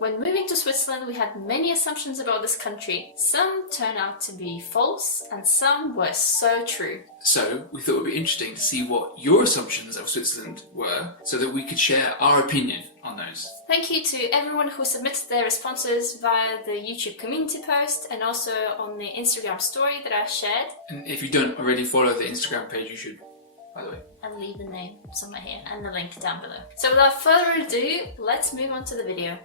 When moving to Switzerland, we had many assumptions about this country. Some turned out to be false, and some were so true. So we thought it would be interesting to see what your assumptions of Switzerland were, so that we could share our opinion on those. Thank you to everyone who submitted their responses via the YouTube community post and also on the Instagram story that I shared. And if you don't already follow the Instagram page, you should, by the way. I'll leave the name somewhere here and the link down below. So without further ado, let's move on to the video.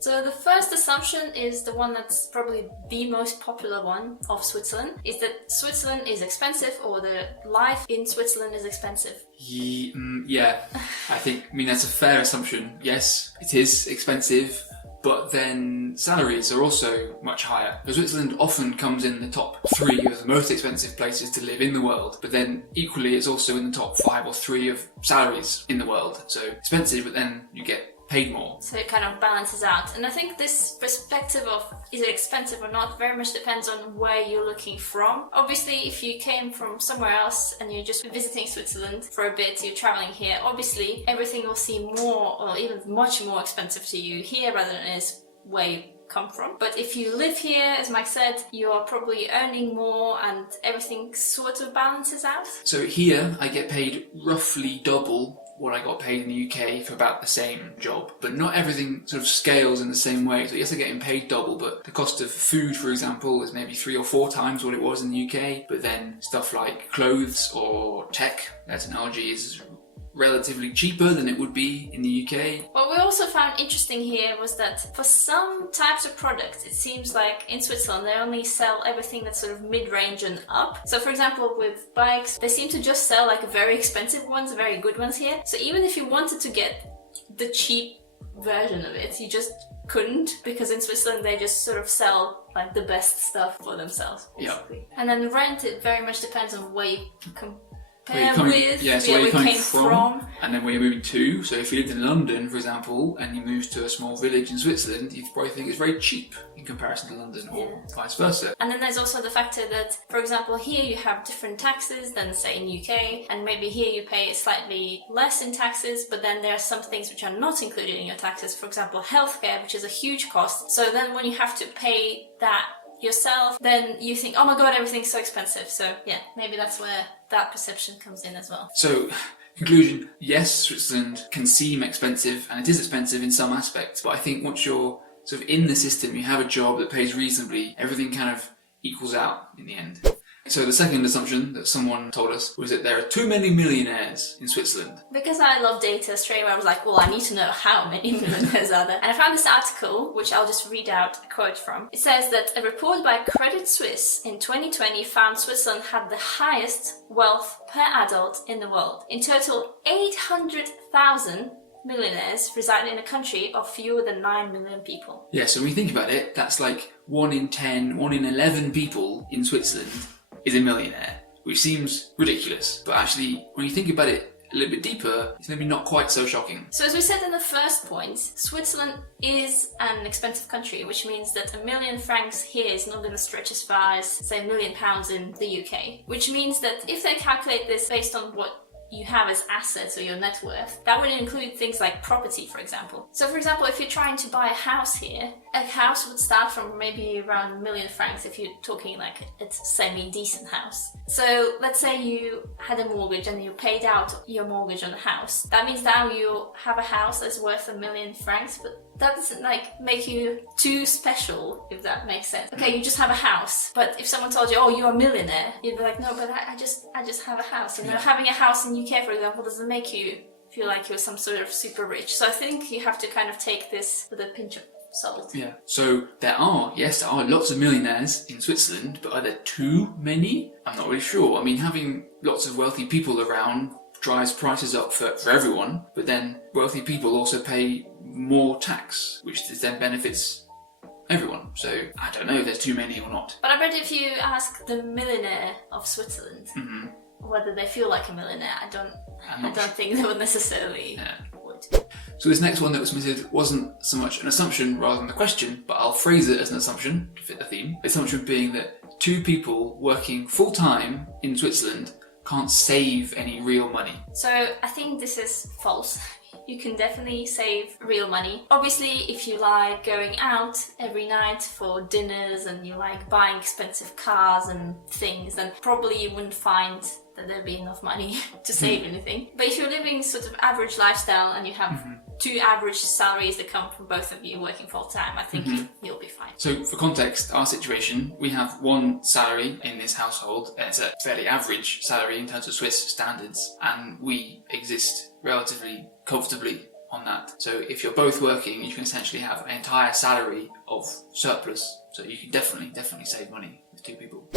So the first assumption is the one that's probably the most popular one of Switzerland, is that Switzerland is expensive, or that life in Switzerland is expensive. Yeah, I mean that's a fair assumption. Yes, it is expensive, but then salaries are also much higher. So Switzerland often comes in the top 3 of the most expensive places to live in the world, but then equally it's also in the top 5 or 3 of salaries in the world. So expensive, but then you get paid more. So it kind of balances out. And I think this perspective of is it expensive or not very much depends on where you're looking from. Obviously, if you came from somewhere else and you're just visiting Switzerland for a bit, you're traveling here, obviously everything will seem more or even much more expensive to you here rather than it is where you come from. But if you live here, as Mike said, you're probably earning more and everything sort of balances out. So here I get paid roughly double what I got paid in the UK for about the same job, but not everything sort of scales in the same way. So yes, I'm getting paid double, but the cost of food, for example, is maybe 3 or 4 times what it was in the UK. But then stuff like clothes or tech, technology is relatively cheaper than it would be in the UK. What we also found interesting here was that for some types of products, it seems like in Switzerland they only sell everything that's sort of mid-range and up. So for example, with bikes, they seem to just sell like very expensive ones, very good ones here. So even if you wanted to get the cheap version of it, you just couldn't, because in Switzerland they just sort of sell like the best stuff for themselves, basically. Yeah. And then rent, it very much depends on where you where you came from, and then where you're moving to. So if you lived in London, for example, and you moved to a small village in Switzerland, you'd probably think it's very cheap in comparison to London, or vice versa. And then there's also the factor that, for example, here you have different taxes than say in UK, and maybe here you pay slightly less in taxes, but then there are some things which are not included in your taxes. For example, healthcare, which is a huge cost. So then when you have to pay that yourself, then you think, oh my god, everything's so expensive. So yeah, maybe that's where that perception comes in as well. So conclusion, yes, Switzerland can seem expensive, and it is expensive in some aspects, but I think once you're sort of in the system, you have a job that pays reasonably, everything kind of equals out in the end. So the second assumption that someone told us was that there are too many millionaires in Switzerland. Because I love data, straight away I was like, well, I need to know how many millionaires are there. And I found this article, which I'll just read out a quote from. It says that a report by Credit Suisse in 2020 found Switzerland had the highest wealth per adult in the world. In total, 800,000 millionaires reside in a country of fewer than 9 million people. Yeah, so when you think about it, that's like 1 in 10, 1 in 11 people in Switzerland is a millionaire, which seems ridiculous. But actually, when you think about it a little bit deeper, it's maybe not quite so shocking. So as we said in the first point, Switzerland is an expensive country, which means that 1 million francs here is not going to stretch as far as, say, £1 million in the UK. Which means that if they calculate this based on what you have as assets or your net worth, that would include things like property, for example. So for example, if you're trying to buy a house here, a house would start from maybe around 1 million francs if you're talking like it's a semi-decent house. So let's say you had a mortgage and you paid out your mortgage on the house. That means now you have a house that's worth 1 million francs, but that doesn't like make you too special, if that makes sense. Okay, you just have a house, but if someone told you, oh, you're a millionaire, you'd be like, no, but I just have a house. You know, having a house in UK, for example, doesn't make you feel like you're some sort of super rich. So I think you have to kind of take this with a pinch of salt. Yeah. So there are lots of millionaires in Switzerland, but are there too many? I'm not really sure. I mean, having lots of wealthy people around drives prices up for everyone, but then wealthy people also pay more tax, which then benefits everyone. So I don't know if there's too many or not. But I bet if you ask the millionaire of Switzerland whether they feel like a millionaire, I don't think they would necessarily would. So this next one that was submitted wasn't so much an assumption rather than a question, but I'll phrase it as an assumption to fit the theme. The assumption being that 2 people working full-time in Switzerland can't save any real money. So I think this is false. you can definitely save real money. Obviously, if you like going out every night for dinners and you like buying expensive cars and things, then probably you wouldn't find that there'd be enough money to save anything. But if you're living sort of average lifestyle and you have two average salaries that come from both of you working full time, I think you'll be fine. So for context, our situation, we have one salary in this household, and it's a fairly average salary in terms of Swiss standards, and we exist relatively comfortably on that. So if you're both working, you can essentially have an entire salary of surplus. So you can definitely save money with two people.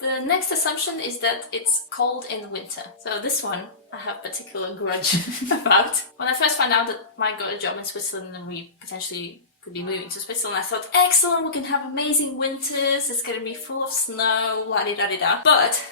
The next assumption is that it's cold in winter. So this one I have particular grudge about. When I first found out that I got a job in Switzerland and we potentially could be moving to Switzerland, I thought, excellent, we can have amazing winters, it's going to be full of snow, la-di-da-di-da. But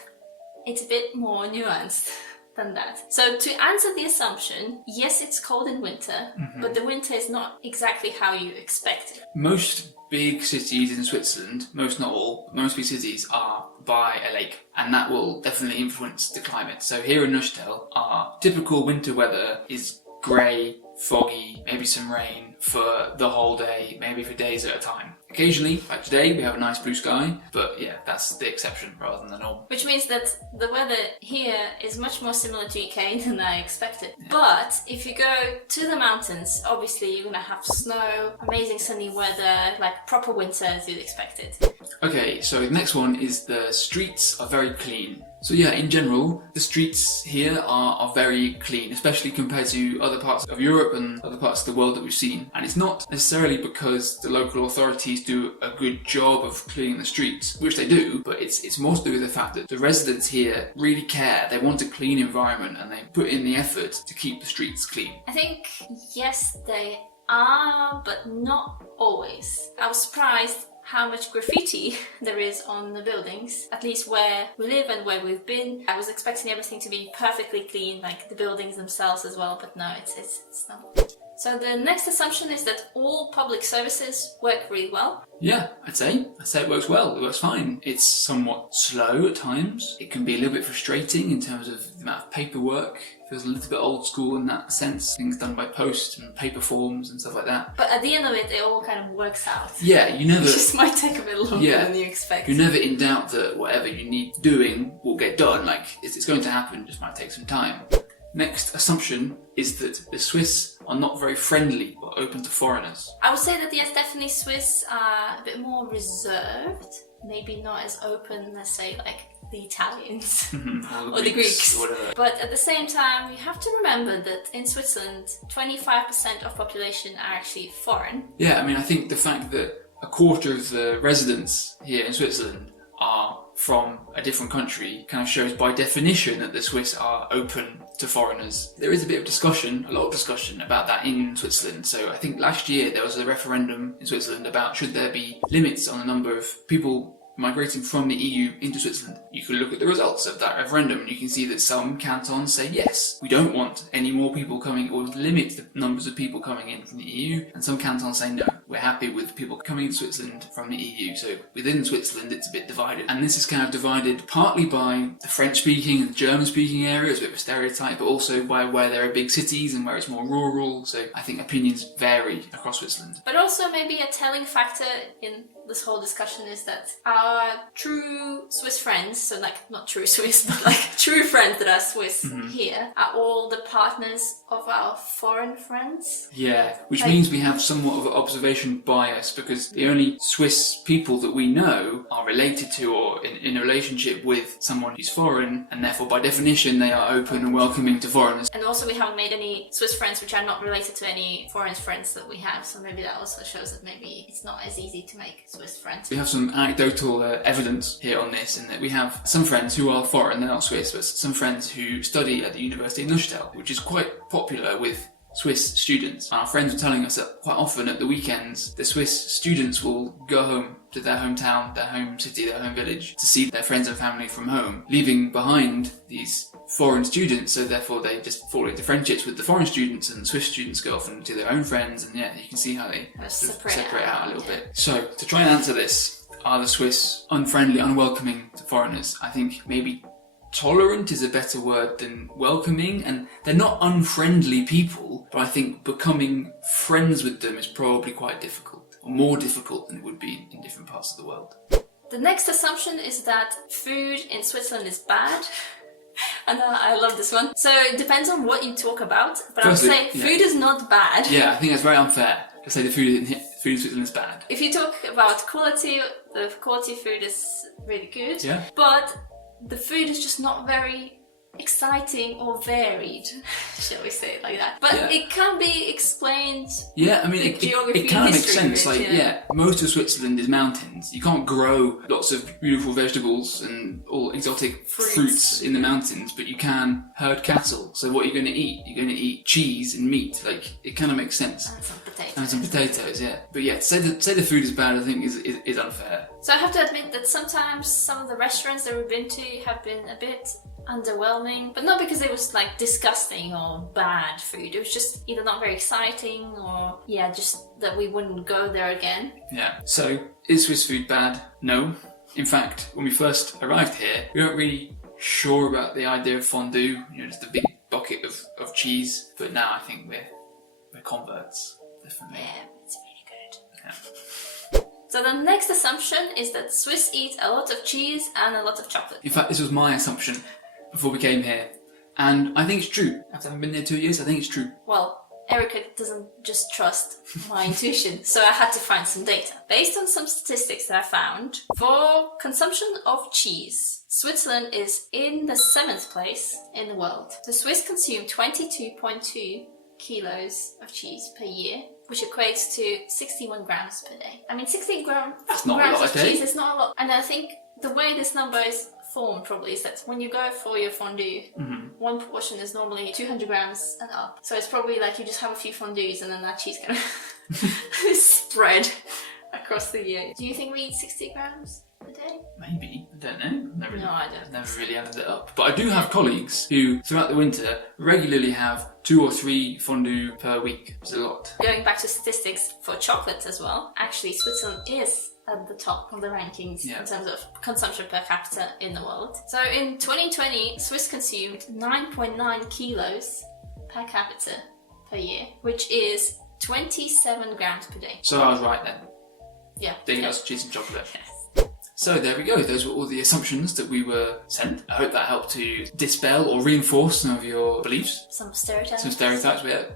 it's a bit more nuanced than that. So to answer the assumption, yes, it's cold in winter, but the winter is not exactly how you expect it. Most big cities in Switzerland, most not all, but most big cities are by a lake, and that will definitely influence the climate. So here in Neuchâtel, our typical winter weather is grey, foggy, maybe some rain for the whole day, maybe for days at a time. Occasionally, like today, we have a nice blue sky, but yeah, that's the exception rather than the norm. Which means that the weather here is much more similar to UK than I expected. Yeah. But if you go to the mountains, obviously you're gonna have snow, amazing sunny weather, like proper winter as you'd expect it. Okay, so the next one is the streets are very clean. So yeah, in general, the streets here are very clean, especially compared to other parts of Europe and other parts of the world that we've seen. And it's not necessarily because the local authorities do a good job of cleaning the streets, which they do, but it's more to do with the fact that the residents here really care. They want a clean environment and they put in the effort to keep the streets clean. I think, yes, they are, but not always. I was surprised how much graffiti there is on the buildings, at least where we live and where we've been. I was expecting everything to be perfectly clean, like the buildings themselves as well, but no, it's not. So the next assumption is that all public services work really well. Yeah, I'd say it works well. It works fine. It's somewhat slow at times. It can be a little bit frustrating in terms of the amount of paperwork. It feels a little bit old school in that sense. Things done by post and paper forms and stuff like that. But at the end of it, it all kind of works out. Yeah, you never... It just might take a bit longer than you expect. You're never in doubt that whatever you need doing will get done. Like, it's going to happen, just might take some time. Next assumption is that the Swiss are not very friendly or open to foreigners. I would say that yes, definitely Swiss are a bit more reserved, maybe not as open as say like the Italians or the Greeks. But at the same time, you have to remember that in Switzerland, 25% of population are actually foreign. Yeah, I mean, I think the fact that a quarter of the residents here in Switzerland are from a different country kind of shows by definition that the Swiss are open to foreigners. There is a bit of discussion, a lot of discussion about that in Switzerland. So I think last year there was a referendum in Switzerland about should there be limits on the number of people migrating from the EU into Switzerland. You can look at the results of that referendum and you can see that some cantons say yes, we don't want any more people coming or limit the numbers of people coming in from the EU, and some cantons say no, we're happy with people coming into Switzerland from the EU. So within Switzerland it's a bit divided, and this is kind of divided partly by the French speaking and German speaking areas, a bit of a stereotype, but also by where there are big cities and where it's more rural. So I think opinions vary across Switzerland. But also maybe a telling factor in this whole discussion is that our true Swiss friends, so like not true Swiss, but like true friends that are Swiss here, are all the partners of our foreign friends. Yeah, which means we have somewhat of an observation bias, because the only Swiss people that we know are related to or in a relationship with someone who's foreign, and therefore by definition they are open and welcoming to foreigners. And also we haven't made any Swiss friends which are not related to any foreign friends that we have, so maybe that also shows that maybe it's not as easy to make Swiss friends. We have some anecdotal evidence here on this, in that we have some friends who are foreign, they're not Swiss, but some friends who study at the University of Neuchâtel, which is quite popular with Swiss students. Our friends were telling us that quite often at the weekends, the Swiss students will go home to their hometown, their home city, their home village, to see their friends and family from home, leaving behind these foreign students, so therefore they just fall into friendships with the foreign students, and the Swiss students go off and to their own friends, and yeah, you can see how they separate out a little bit. So, to try and answer this, are the Swiss unfriendly, unwelcoming to foreigners? I think maybe tolerant is a better word than welcoming, and they're not unfriendly people, but I think becoming friends with them is probably quite difficult, or more difficult than it would be in different parts of the world. The next assumption is that food in Switzerland is bad. And I love this one. So it depends on what you talk about, but Firstly, I would say food is not bad. Yeah, I think that's very unfair to say the food in Switzerland is bad. If you talk about quality, the quality of food is really good. Yeah. But the food is just not very exciting or varied, shall we say it like that. But Yeah. it can be explained. Yeah, I mean, The it geography kind of and makes history sense. of it, Like, yeah. most of Switzerland is mountains. You can't grow lots of beautiful vegetables and all exotic fruits in the mountains, but you can herd cattle. So what are you going to eat? You're going to eat cheese and meat. Like, it kind of makes sense. And some potatoes. And some potatoes, yeah. But yeah, say the food is bad, I think is unfair. So I have to admit that sometimes some of the restaurants that we've been to have been a bit underwhelming, but not because it was like disgusting or bad food. It was just either not very exciting or just that we wouldn't go there again. Yeah. So is Swiss food bad? No. In fact, when we first arrived here, we weren't really sure about the idea of fondue. Just a big bucket of cheese. But now I think we're converts, definitely. Yeah, it's really good. Yeah. So the next assumption is that Swiss eat a lot of cheese and a lot of chocolate. In fact, this was my assumption before we came here, and I think it's true. After having been there 2 years, I think it's true. Well, Erica doesn't just trust my intuition, so I had to find some data. Based on some statistics that I found, for consumption of cheese, Switzerland is in the 7th place in the world. The Swiss consume 22.2 kilos of cheese per year, which equates to 61 grams per day. I mean, 60 grams That's not a lot of a day. cheese is not a lot. And I think the way this number is formed probably is that when you go for your fondue, one portion is normally 200 grams and up. So it's probably like you just have a few fondues and then that cheese kind of spread across the year. Do you think we eat 60 grams a day? Maybe. I don't know. No, I don't. Never really added it up. But I do have colleagues who, throughout the winter, regularly have 2 or 3 fondue per week. It's a lot. Going back to statistics for chocolate as well, actually Switzerland is at the top of the rankings in terms of consumption per capita in the world. So in 2020, Swiss consumed 9.9 kilos per capita per year, which is 27 grams per day. So I was right then. Yeah. Eating lots of cheese and chocolate. So there we go. Those were all the assumptions that we were sent. I hope that helped to dispel or reinforce some of your beliefs. Some stereotypes.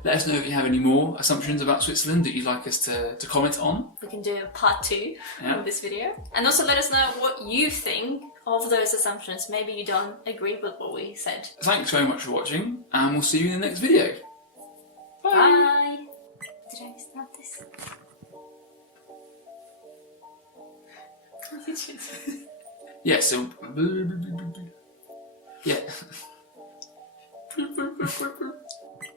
Let us know if you have any more assumptions about Switzerland that you'd like us to comment on. We can do a part 2 of this video. And also let us know what you think of those assumptions. Maybe you don't agree with what we said. Thanks very much for watching, and we'll see you in the next video. Bye! Bye! Did I start this? Yeah, so... Yeah.